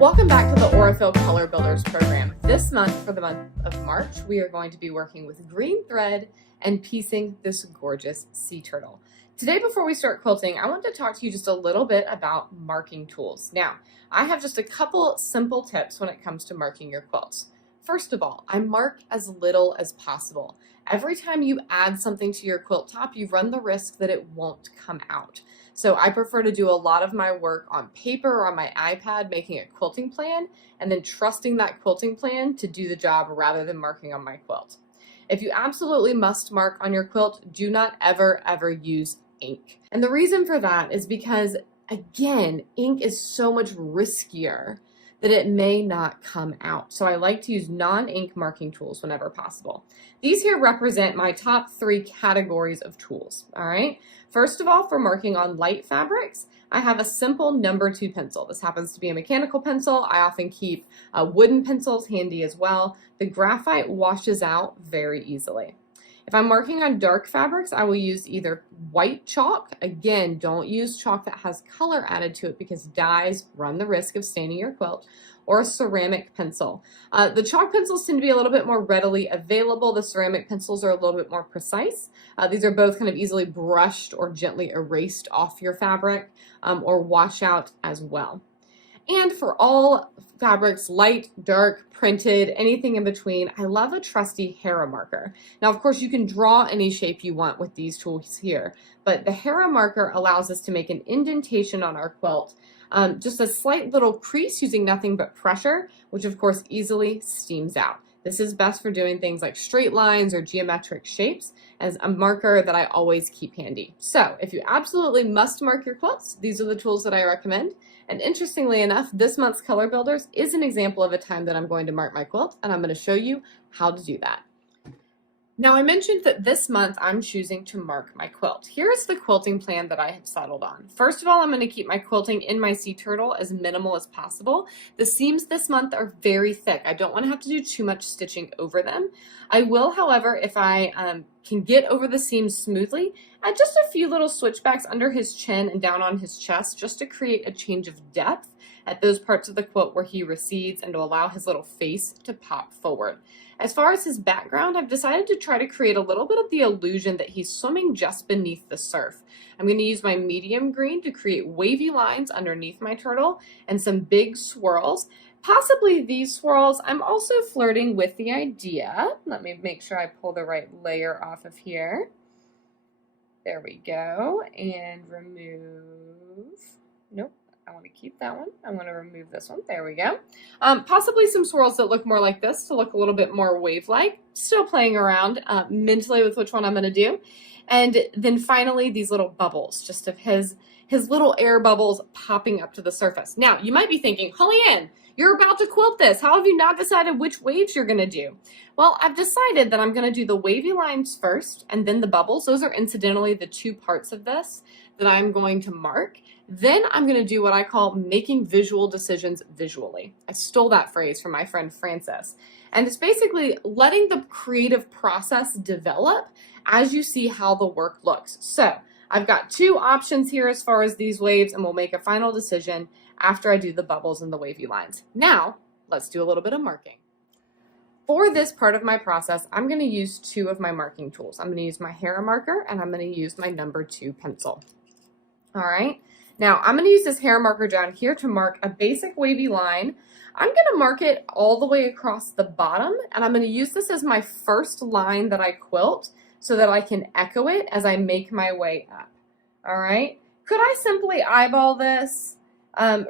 Welcome back to the Aurifil Color Builders program. This month, for the month of March, we are going to be working with green thread and piecing this gorgeous sea turtle. Today, before we start quilting, I want to talk to you just a little bit about marking tools. Now, I have just a couple simple tips when it comes to marking your quilts. First of all, I mark as little as possible. Every time you add something to your quilt top, you run the risk that it won't come out. So I prefer to do a lot of my work on paper or on my iPad, making a quilting plan, and then trusting that quilting plan to do the job rather than marking on my quilt. If you absolutely must mark on your quilt, do not ever use ink. And the reason for that is because, again, ink is so much riskier that it may not come out. So I like to use non-ink marking tools whenever possible. These here represent my top 3 categories of tools, all right? First of all, for marking on light fabrics, I have a simple number 2 pencil. This happens to be a mechanical pencil. I often keep wooden pencils handy as well. The graphite washes out very easily. If I'm marking on dark fabrics, I will use either white chalk. Again, don't use chalk that has color added to it because dyes run the risk of staining your quilt, or a ceramic pencil. The chalk pencils tend to be a little bit more readily available. The ceramic pencils are a little bit more precise. These are both kind of easily brushed or gently erased off your fabric or wash out as well. And for all fabrics, light, dark, printed, anything in between, I love a trusty Hera marker. Now, of course, you can draw any shape you want with these tools here, but the Hera marker allows us to make an indentation on our quilt, just a slight little crease using nothing but pressure, which of course easily steams out. This is best for doing things like straight lines or geometric shapes, as a marker that I always keep handy. So if you absolutely must mark your quilts, these are the tools that I recommend. And interestingly enough, this month's Color Builders is an example of a time that I'm going to mark my quilt, and I'm going to show you how to do that. Now, I mentioned that this month I'm choosing to mark my quilt. Here is the quilting plan that I have settled on. First of all, I'm going to keep my quilting in my sea turtle as minimal as possible. The seams this month are very thick. I don't want to have to do too much stitching over them. I will, however, if I can get over the seams smoothly, add just a few little switchbacks under his chin and down on his chest just to create a change of depth at those parts of the quilt where he recedes and to allow his little face to pop forward. As far as his background, I've decided to try to create a little bit of the illusion that he's swimming just beneath the surf. I'm going to use my medium green to create wavy lines underneath my turtle and some big swirls. Possibly these swirls, I'm also flirting with the idea. Let me make sure I pull the right layer off of here. There we go. And remove. Nope. I want to keep that one. I want to remove this one. There we go. Possibly some swirls that look more like this to look a little bit more wave-like. Still playing around mentally with which one I'm going to do. And then finally, these little bubbles, just of his little air bubbles popping up to the surface. Now, you might be thinking, Holly Ann, you're about to quilt this. How have you not decided which waves you're going to do? Well, I've decided that I'm going to do the wavy lines first and then the bubbles. Those are incidentally the 2 parts of this that I'm going to mark. Then I'm going to do what I call making visual decisions visually. I stole that phrase from my friend Frances. And it's basically letting the creative process develop as you see how the work looks. So I've got 2 options here as far as these waves, and we'll make a final decision after I do the bubbles and the wavy lines. Now, let's do a little bit of marking. For this part of my process, I'm going to use 2 of my marking tools. I'm going to use my Hera marker and I'm going to use my number 2 pencil. All right. Now, I'm going to use this Hera marker down here to mark a basic wavy line. I'm going to mark it all the way across the bottom, and I'm going to use this as my first line that I quilt so that I can echo it as I make my way up. All right. Could I simply eyeball this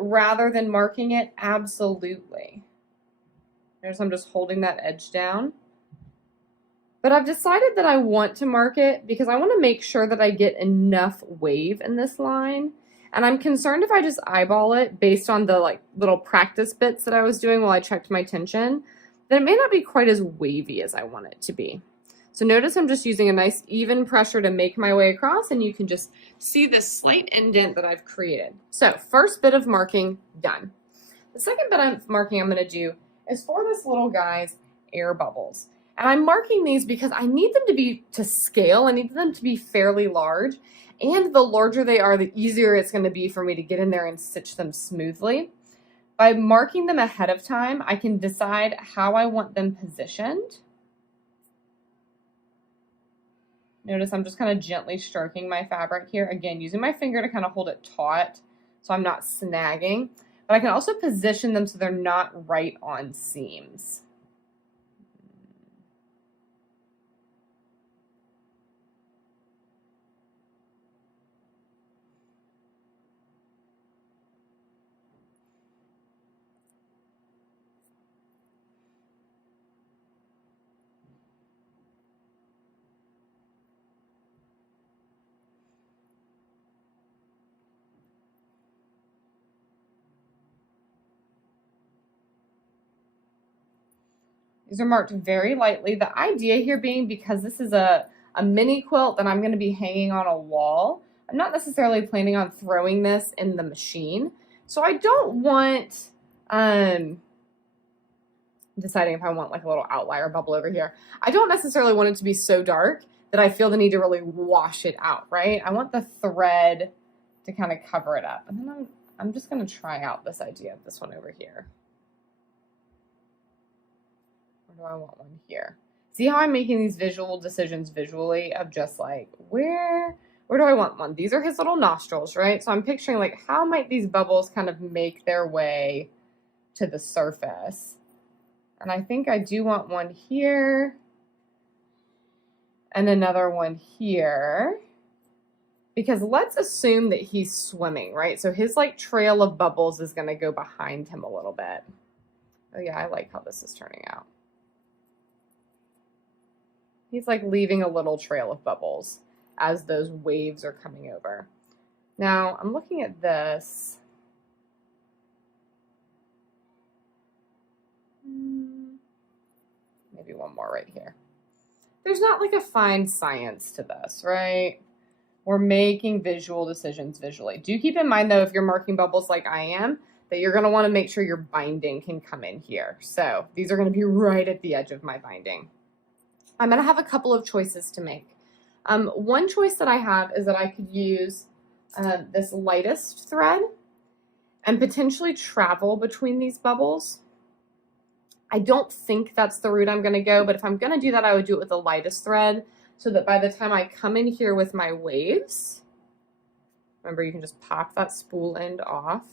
rather than marking it? Absolutely. Notice I'm just holding that edge down. But I've decided that I want to mark it because I want to make sure that I get enough wave in this line. And I'm concerned if I just eyeball it based on the little practice bits that I was doing while I checked my tension, then it may not be quite as wavy as I want it to be. So notice I'm just using a nice even pressure to make my way across, and you can just see this slight indent that I've created. So first bit of marking done. The second bit of marking I'm going to do is for this little guy's air bubbles. And I'm marking these because I need them to be to scale. I need them to be fairly large. And the larger they are, the easier it's going to be for me to get in there and stitch them smoothly. By marking them ahead of time, I can decide how I want them positioned. Notice I'm just kind of gently stroking my fabric here. Again, using my finger to kind of hold it taut so I'm not snagging. But I can also position them so they're not right on seams. These are marked very lightly. The idea here being because this is a mini quilt that I'm going to be hanging on a wall, I'm not necessarily planning on throwing this in the machine. So I don't want, deciding if I want like a little outlier bubble over here. I don't necessarily want it to be so dark that I feel the need to really wash it out, right? I want the thread to kind of cover it up. And then I'm just going to try out this idea of this one over here. Do I want one here? See how I'm making these visual decisions visually of just like, where do I want one? These are his little nostrils, right? So I'm picturing like, how might these bubbles kind of make their way to the surface? And I think I do want one here and another one here, because let's assume that he's swimming, right? So his like trail of bubbles is going to go behind him a little bit. Oh yeah, I like how this is turning out. He's like leaving a little trail of bubbles as those waves are coming over. Now I'm looking at this. Maybe one more right here. There's not like a fine science to this, right? We're making visual decisions visually. Do keep in mind though, if you're marking bubbles like I am, that you're gonna wanna make sure your binding can come in here. So these are gonna be right at the edge of my binding. I'm going to have a couple of choices to make. One choice that I have is that I could use this lightest thread and potentially travel between these bubbles. I don't think that's the route I'm going to go, but if I'm going to do that, I would do it with the lightest thread so that by the time I come in here with my waves, remember you can just pop that spool end off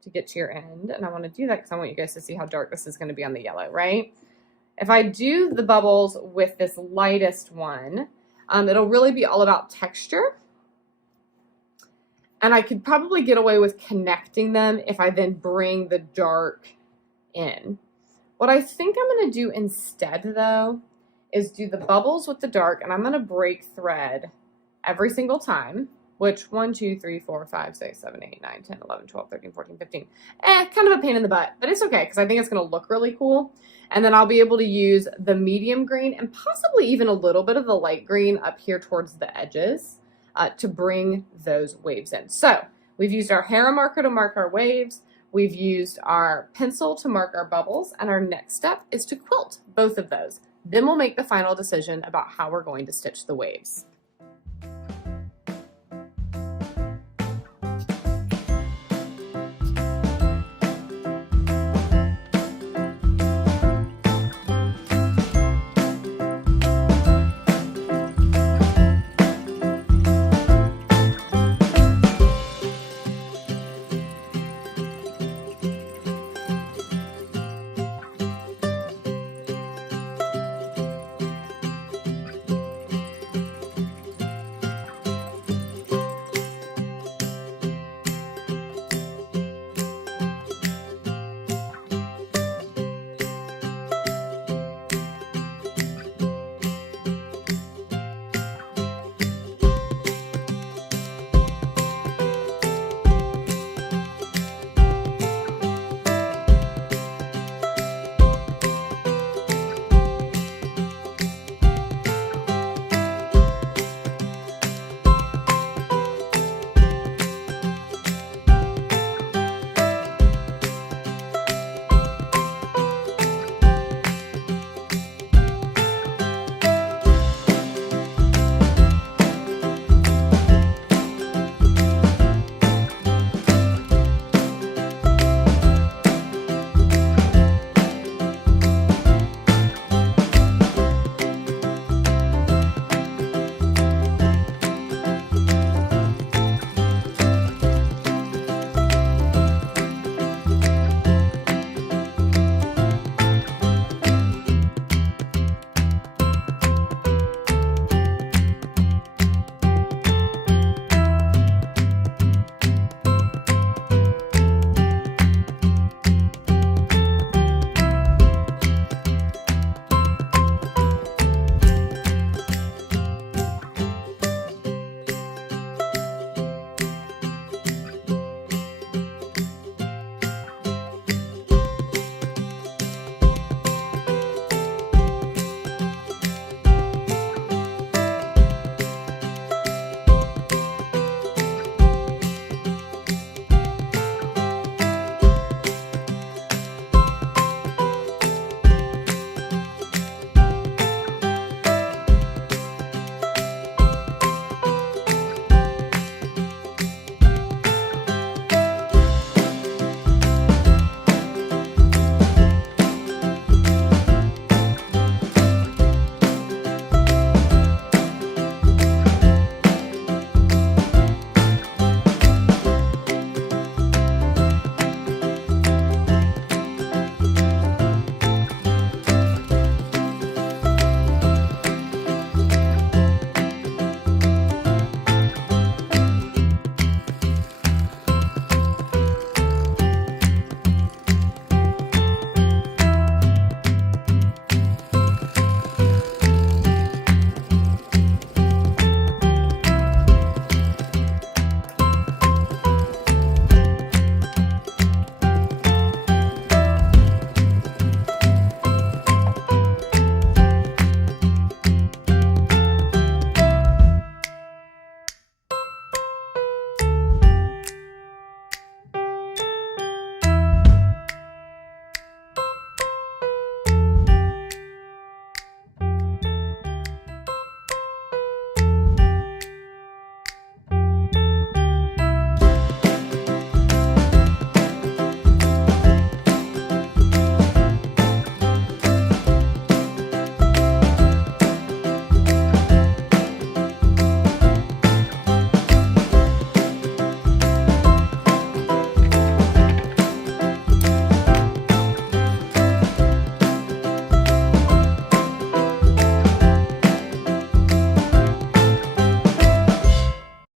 to get to your end. And I want to do that because I want you guys to see how dark this is going to be on the yellow, right? If I do the bubbles with this lightest one, it'll really be all about texture. And I could probably get away with connecting them if I then bring the dark in. What I think I'm going to do instead, though, is do the bubbles with the dark, and I'm going to break thread every single time, which 1, 2, 3, 4, 5, 6, 7, 8, 9, 10, 11, 12, 13, 14, 15. Kind of a pain in the butt, but it's okay because I think it's going to look really cool. And then I'll be able to use the medium green and possibly even a little bit of the light green up here towards the edges to bring those waves in. So we've used our Hera marker to mark our waves. We've used our pencil to mark our bubbles. And our next step is to quilt both of those. Then we'll make the final decision about how we're going to stitch the waves.